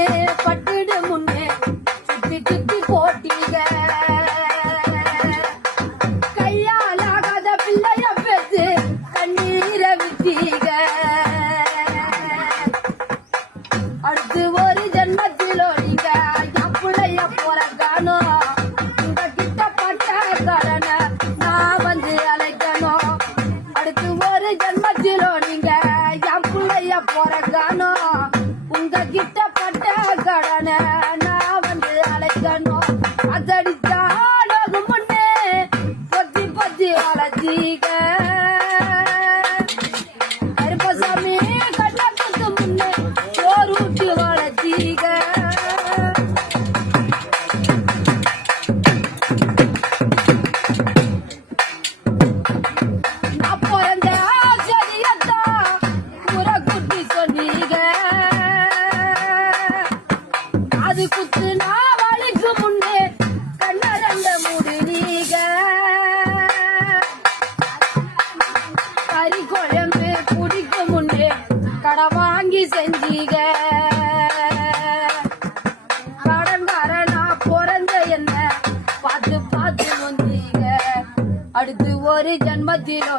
முன்னே பட்டுடு முன்னே சுத்தி சுத்தி போட்டீங்க கையாலாகாத பிள்ளைய பெற்று கண்ணீரை விட்டீங்க அடுத்து ஒரு ஜென்மத்திலோ நீங்க என் பிள்ளைய போறக்கானோ உங்க கிட்ட பட்ட கடனை நான் வந்து அழைக்கணும் அடுத்து ஒரு ஜென்மத்திலோ நீங்க என் பிள்ளைய போறக்கானோ உங்க கிட்ட பட்ட கடனை நான் வந்து அழைக்கணும் அதடிச்சாலும் முன்னே பத்தி பத்தி வளர்த்தீங்க கருப்பசாமி கண்ணத்துக்கு முன்னே சோறு ஊட்டி வளர்த்தீங்க நான் பிறந்த ஆச்சரியத்தான் முறை குட்டி சொன்னீங்க அது குத்து நான் வலிக்கு முன்னே கண்ண ரெண்ட முடினீங்க கறி குழம்பு குடிக்கு முன்னே கடை வாங்கி செஞ்சீங்க கடன்காரனா பிறந்த என்ன பார்த்து பார்த்து வந்தீங்க அடுத்து ஒரு ஜென்மத்திலோ